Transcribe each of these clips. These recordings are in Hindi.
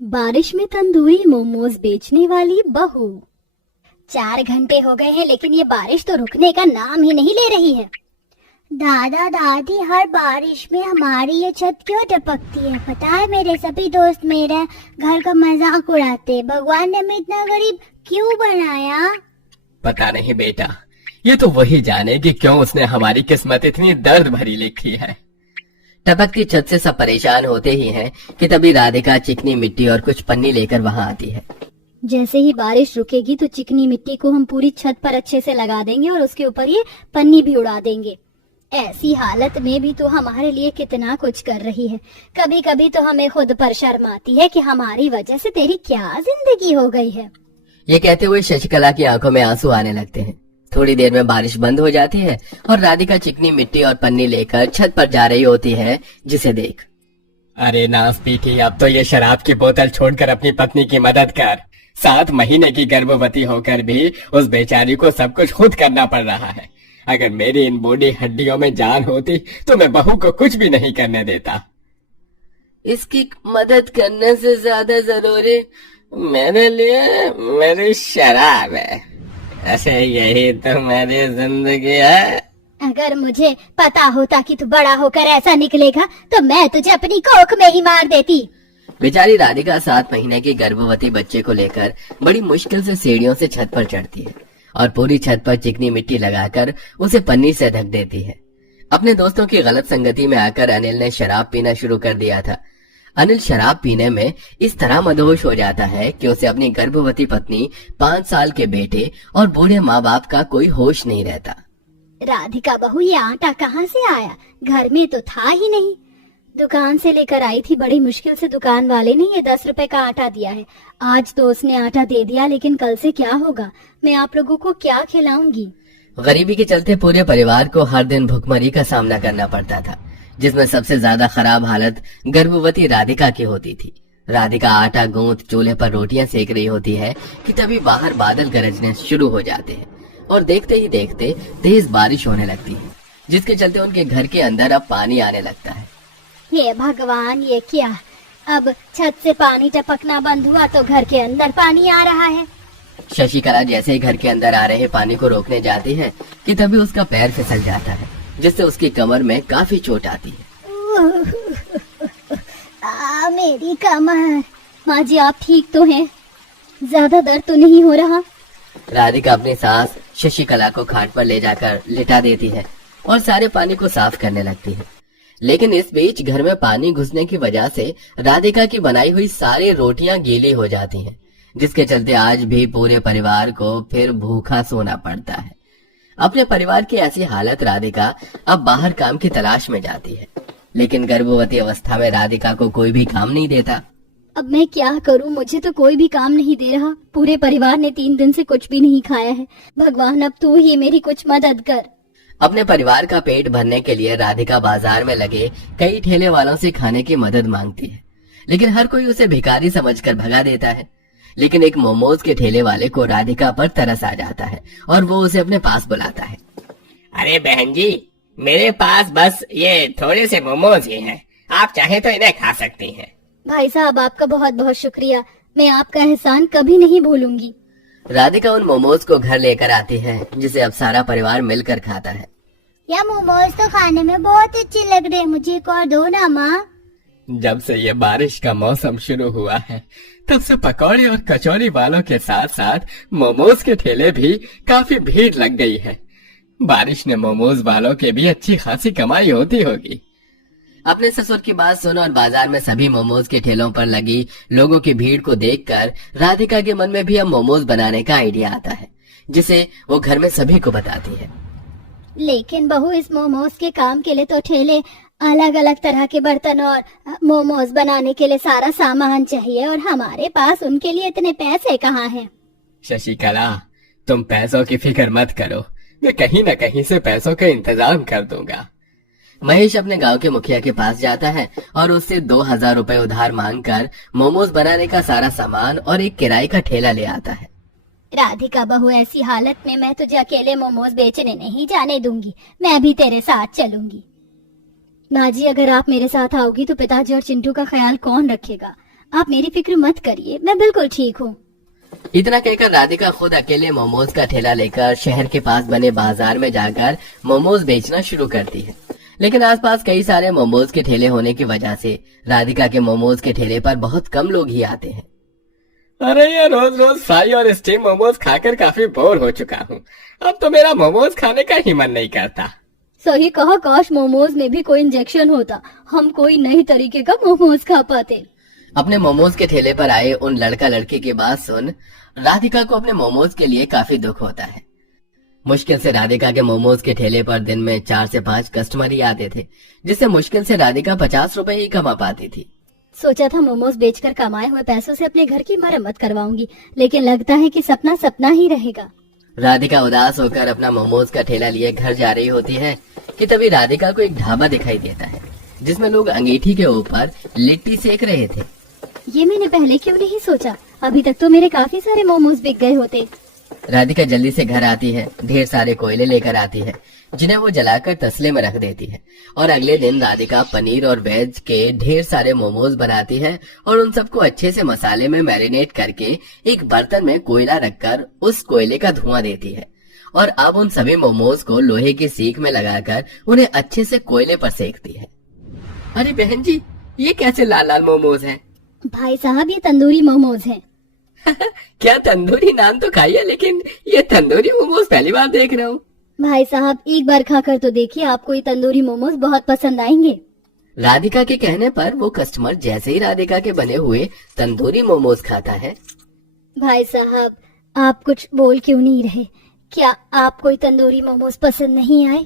बारिश में तंदूरी मोमोज बेचने वाली बहू। 4 घंटे हो गए हैं लेकिन ये बारिश तो रुकने का नाम ही नहीं ले रही है। दादा दादी, हर बारिश में हमारी ये छत क्यों टपकती है? पता है, मेरे सभी दोस्त मेरे घर का मजाक उड़ाते। भगवान ने हमें इतना गरीब क्यों बनाया? पता नहीं बेटा, ये तो वही जाने कि क्यों उसने हमारी किस्मत इतनी दर्द भरी लिखी है। टपकती छत से सब परेशान होते ही हैं कि तभी राधिका चिकनी मिट्टी और कुछ पन्नी लेकर वहाँ आती है। जैसे ही बारिश रुकेगी तो चिकनी मिट्टी को हम पूरी छत पर अच्छे से लगा देंगे और उसके ऊपर ये पन्नी भी उड़ा देंगे। ऐसी हालत में भी तो हमारे लिए कितना कुछ कर रही है। कभी कभी तो हमें खुद पर शर्म आती है कि हमारी वजह से तेरी क्या जिंदगी हो गई है। ये कहते हुए शशिकला की आंखों में आंसू आने लगते हैं। थोड़ी देर में बारिश बंद हो जाती है और राधिका चिकनी मिट्टी और पन्नी लेकर छत पर जा रही होती है, जिसे देख अरे नास पीठी, अब तो ये शराब की बोतल छोड़कर अपनी पत्नी की मदद कर। 7 महीने की गर्भवती होकर भी उस बेचारी को सब कुछ खुद करना पड़ रहा है। अगर मेरी इन बूढ़ी हड्डियों में जान होती तो मैं बहू को कुछ भी नहीं करने देता। इसकी मदद करने से ज्यादा जरूरी मेरे लिए मेरी शराब है। ऐसे यही तो मेरी जिंदगी है। अगर मुझे पता होता कि तू बड़ा होकर ऐसा निकलेगा तो मैं तुझे अपनी कोख में ही मार देती। बेचारी राधिका 7 महीने की गर्भवती बच्चे को लेकर बड़ी मुश्किल से सीढ़ियों से छत पर चढ़ती है और पूरी छत पर चिकनी मिट्टी लगाकर उसे पन्नी से ढक देती है। अपने दोस्तों की गलत संगति में आकर अनिल ने शराब पीना शुरू कर दिया था। अनिल शराब पीने में इस तरह मदहोश हो जाता है कि उसे अपनी गर्भवती पत्नी, 5 साल के बेटे और बूढ़े माँ बाप का कोई होश नहीं रहता। राधिका बहू, ये आटा कहाँ से आया? घर में तो था ही नहीं। दुकान से लेकर आई थी, बड़ी मुश्किल से दुकान वाले ने ये 10 रुपए का आटा दिया है। आज तो उसने आटा दे दिया, लेकिन कल से क्या होगा? मैं आप लोगों को क्या खिलाऊंगी? गरीबी के चलते पूरे परिवार को हर दिन भुखमरी का सामना करना पड़ता था, जिसमें सबसे ज्यादा खराब हालत गर्भवती राधिका की होती थी। राधिका आटा गूंथ चूल्हे पर रोटियां सेक रही होती है कि तभी बाहर बादल गरजने शुरू हो जाते हैं और देखते ही देखते तेज बारिश होने लगती है, जिसके चलते उनके घर के अंदर अब पानी आने लगता है। हे भगवान, ये क्या? अब छत से पानी टपकना बंद हुआ तो घर के अंदर पानी आ रहा है। शशिकला जैसे ही घर के अंदर आ रहे पानी को रोकने जाती है कि तभी उसका पैर फिसल जाता है, जिससे उसकी कमर में काफी चोट आती है। मेरी कमर। माँ जी, आप ठीक तो हैं? ज्यादा दर्द तो नहीं हो रहा? राधिका अपनी सास शशिकला को खाट पर ले जाकर लिटा देती है और सारे पानी को साफ करने लगती है। लेकिन इस बीच घर में पानी घुसने की वजह से राधिका की बनाई हुई सारी रोटियां गीली हो जाती हैं, जिसके चलते आज भी पूरे परिवार को फिर भूखा सोना पड़ता है। अपने परिवार की ऐसी हालत राधिका अब बाहर काम की तलाश में जाती है, लेकिन गर्भवती अवस्था में राधिका को कोई भी काम नहीं देता। अब मैं क्या करूं? मुझे तो कोई भी काम नहीं दे रहा। पूरे परिवार ने 3 दिन से कुछ भी नहीं खाया है। भगवान, अब तू ही मेरी कुछ मदद कर। अपने परिवार का पेट भरने के लिए राधिका बाजार में लगे कई ठेले वालों से खाने की मदद मांगती है, लेकिन हर कोई उसे भिखारी समझकर भगा देता है। लेकिन एक मोमोज के ठेले वाले को राधिका पर तरस आ जाता है और वो उसे अपने पास बुलाता है। अरे बहन जी, मेरे पास बस ये थोड़े से मोमोज ही हैं। आप चाहे तो इन्हें खा सकती हैं। भाई साहब, आपका बहुत बहुत शुक्रिया। मैं आपका एहसान कभी नहीं भूलूंगी। राधिका उन मोमोज को घर लेकर आती है, जिसे अब सारा परिवार मिलकर खाता है। या मोमोज तो खाने में बहुत अच्छे लग रहे हैं, मुझे एक और दो ना माँ। जब से ये बारिश का मौसम शुरू हुआ है तब से पकौड़े और कचौरी वालों के साथ साथ मोमोज के ठेले भी काफी भीड़ लग गई है। बारिश ने मोमोज वालों के भी अच्छी खासी कमाई होती होगी। अपने ससुर की बात सुनो और बाजार में सभी मोमोज के ठेलों पर लगी लोगों की भीड़ को देखकर राधिका के मन में भी अब मोमोज बनाने का आइडिया आता है, जिसे वो घर में सभी को बताती है। लेकिन बहू, इस मोमोज के काम के लिए तो ठेले, अलग अलग तरह के बर्तन और मोमोज बनाने के लिए सारा सामान चाहिए, और हमारे पास उनके लिए इतने पैसे कहाँ हैं? शशिकला, तुम पैसों की फिक्र मत करो, मैं कहीं न कहीं से पैसों का इंतजाम कर दूंगा। महेश अपने गांव के मुखिया के पास जाता है और उससे 2000 रुपए उधार मांगकर मोमोज बनाने का सारा सामान और एक किराए का ठेला ले आता है। राधिका बहू, ऐसी हालत में मैं तुझे अकेले मोमोज बेचने नहीं जाने दूंगी। मैं भी तेरे साथ चलूंगी। माँ जी, अगर आप मेरे साथ आओगी तो पिताजी और चिंटू का ख्याल कौन रखेगा? आप मेरी फिक्र मत करिए, मैं बिल्कुल ठीक हूँ। इतना कहकर राधिका खुद अकेले मोमोज का ठेला लेकर शहर के पास बने बाजार में जाकर मोमोज बेचना शुरू करती है। लेकिन आसपास कई सारे मोमोज के ठेले होने की वजह से राधिका के मोमोज के ठेले पर बहुत कम लोग ही आते हैं। अरे ये रोज रोज फ्राई और स्टीम मोमोज खाकर काफी बोर हो चुका हूँ। अब तो मेरा मोमोज खाने का ही मन नहीं करता। सही कहा, काश मोमोज में भी कोई इंजेक्शन होता, हम कोई नई तरीके का मोमोज खा पाते। अपने मोमोज के ठेले पर आए उन लड़का लड़की की बात सुन राधिका को अपने मोमोज के लिए काफी दुख होता है। मुश्किल से राधिका के मोमोज के ठेले पर दिन में 4 से 5 कस्टमर ही आते थे, जिससे मुश्किल से राधिका 50 रुपए ही कमा पाती थी। सोचा था मोमोज बेचकर कमाए हुए पैसों से अपने घर की मरम्मत करवाऊंगी, लेकिन लगता है कि सपना सपना ही रहेगा। राधिका उदास होकर अपना मोमोज का ठेला लिए घर जा रही होती है कि तभी राधिका को एक ढाबा दिखाई देता है, जिसमें लोग अंगीठी के ऊपर लिट्टी सेक रहे थे। ये मैंने पहले क्यों नहीं सोचा, अभी तक तो मेरे काफी सारे मोमोज बिक गए होते। राधिका जल्दी से घर आती है, ढेर सारे कोयले लेकर आती है, जिन्हें वो जलाकर तसले में रख देती है। और अगले दिन राधिका पनीर और वेज के ढेर सारे मोमोज बनाती है और उन सबको अच्छे से मसाले में मैरिनेट करके एक बर्तन में कोयला रखकर उस कोयले का धुआं देती है। और अब उन सभी मोमोज को लोहे की सीख में लगाकर उन्हें अच्छे से कोयले पर सेकती है। अरे बहन जी, ये कैसे लाल लाल मोमोज हैं? भाई साहब, ये तंदूरी मोमोज हैं। क्या तंदूरी नान तो खाई है, लेकिन ये तंदूरी मोमोज पहली बार देख रहा हूँ। भाई साहब, एक बार खाकर तो देखिए, आपको ये तंदूरी मोमोज बहुत पसंद आएंगे। राधिका के कहने पर वो कस्टमर जैसे ही राधिका के बने हुए तंदूरी मोमोज खाता है। भाई साहब, आप कुछ बोल क्यों नहीं रहे? क्या आपको ये तंदूरी मोमोज पसंद नहीं आए?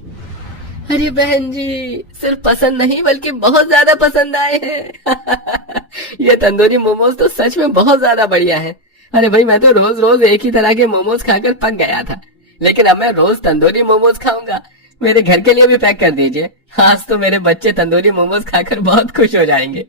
अरे बहन जी, सिर्फ पसंद नहीं बल्कि बहुत ज्यादा पसंद आए हैं। ये तंदूरी मोमोज तो सच में बहुत ज्यादा बढ़िया है। अरे भाई, मैं तो रोज रोज एक ही तरह के मोमोज खाकर पक गया था, लेकिन अब मैं रोज तंदूरी मोमोज खाऊंगा। मेरे घर के लिए भी पैक कर दीजिए, आज तो मेरे बच्चे तंदूरी मोमोज खाकर बहुत खुश हो जाएंगे।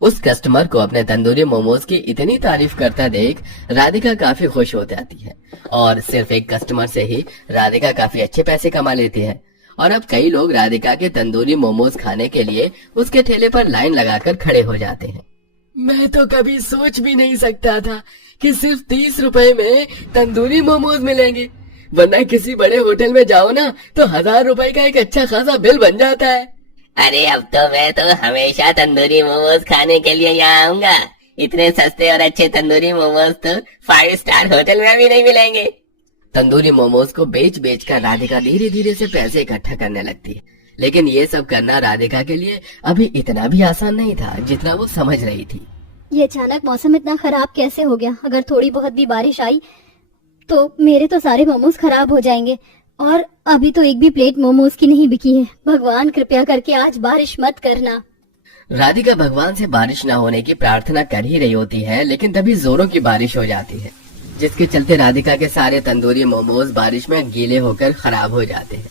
उस कस्टमर को अपने तंदूरी मोमोज की इतनी तारीफ करता देख राधिका काफी खुश हो जाती है और सिर्फ एक कस्टमर से ही राधिका काफी अच्छे पैसे कमा लेती है। और अब कई लोग राधिका के तंदूरी मोमोज खाने के लिए उसके ठेले पर लाइन लगाकर खड़े हो जाते हैं। मैं तो कभी सोच भी नहीं सकता था कि सिर्फ 30 रुपए में तंदूरी मोमोज मिलेंगे, वरना किसी बड़े होटल में जाओ ना तो 1000 रुपए का एक अच्छा खासा बिल बन जाता है। अरे अब तो मैं तो हमेशा तंदूरी मोमोज खाने के लिए यहाँ आऊंगा। इतने सस्ते और अच्छे तंदूरी मोमोज तो 5 स्टार होटल में भी नहीं मिलेंगे। तंदूरी मोमोज को बेच बेच कर राधिका धीरे धीरे से पैसे इकट्ठा करने लगती है, लेकिन ये सब करना राधिका के लिए अभी इतना भी आसान नहीं था जितना वो समझ रही थी। ये अचानक मौसम इतना खराब कैसे हो गया? अगर थोड़ी बहुत भी बारिश आई तो मेरे तो सारे मोमोज खराब हो जाएंगे। और अभी तो एक भी प्लेट मोमोज की नहीं बिकी है। भगवान कृपया करके आज बारिश मत करना। राधिका भगवान से बारिश न होने की प्रार्थना कर ही रही होती है, लेकिन तभी जोरों की बारिश हो जाती है, जिसके चलते राधिका के सारे तंदूरी मोमोज बारिश में गीले होकर खराब हो जाते हैं।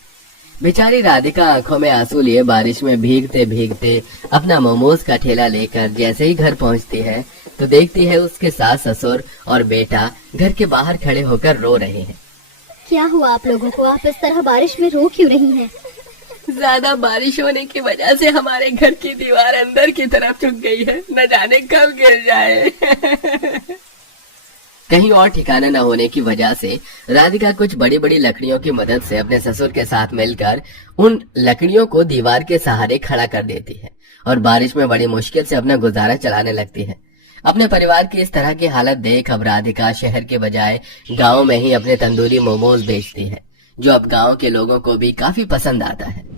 बेचारी राधिका आंखों में आंसू लिए बारिश में भीगते भीगते अपना मोमोज का ठेला लेकर जैसे ही घर पहुंचती है तो देखती है उसके सास ससुर और बेटा घर के बाहर खड़े होकर रो रहे हैं। क्या हुआ आप लोगों को? आप इस तरह बारिश में रो क्यों रही हैं? ज्यादा बारिश होने की वजह से हमारे घर की दीवार अंदर की तरफ झुक गई है, न जाने कब गिर जाए। कहीं और ठिकाना न होने की वजह से राधिका कुछ बड़ी बड़ी लकड़ियों की मदद से अपने ससुर के साथ मिलकर उन लकड़ियों को दीवार के सहारे खड़ा कर देती है और बारिश में बड़ी मुश्किल से अपना गुजारा चलाने लगती है। अपने परिवार की इस तरह की हालत देख अब राधिका शहर के बजाय गाँव में ही अपने तंदूरी मोमोज बेचती है, जो अब गाँव के लोगों को भी काफी पसंद आता है।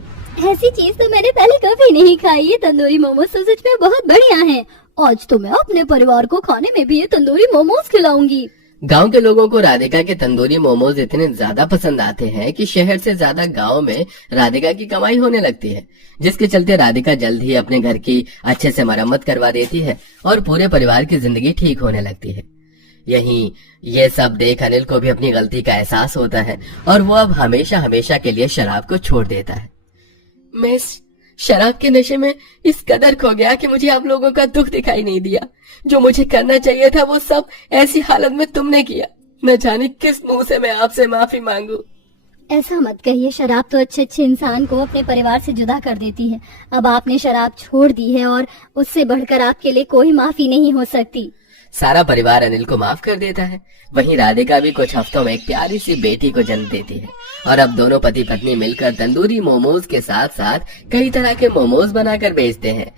ऐसी चीज तो मैंने पहले कभी नहीं खाई। ये तंदूरी मोमोज तो सच में बहुत बढ़िया हैं। आज तो मैं अपने परिवार को खाने में भी ये तंदूरी मोमोज खिलाऊंगी। गांव के लोगों को राधिका के तंदूरी मोमोज इतने ज्यादा पसंद आते हैं कि शहर से ज्यादा गांव में राधिका की कमाई होने लगती है, जिसके चलते राधिका जल्द ही अपने घर की अच्छे से मरम्मत करवा देती है और पूरे परिवार की जिंदगी ठीक होने लगती है। यहीं ये सब देख अनिल को भी अपनी गलती का एहसास होता है और वो अब हमेशा हमेशा के लिए शराब को छोड़ देता है। मैं शराब के नशे में इस कदर खो गया कि मुझे आप लोगों का दुख दिखाई नहीं दिया। जो मुझे करना चाहिए था वो सब ऐसी हालत में तुमने किया। न जाने किस मुंह से मैं आपसे माफी मांगू। ऐसा मत कहिए, शराब तो अच्छे अच्छे इंसान को अपने परिवार से जुदा कर देती है। अब आपने शराब छोड़ दी है और उससे बढ़कर आपके लिए कोई माफी नहीं हो सकती। सारा परिवार अनिल को माफ कर देता है। वहीं राधिका भी कुछ हफ्तों में एक प्यारी सी बेटी को जन्म देती है और अब दोनों पति पत्नी मिलकर तंदूरी मोमोज के साथ साथ कई तरह के मोमोज बनाकर बेचते हैं।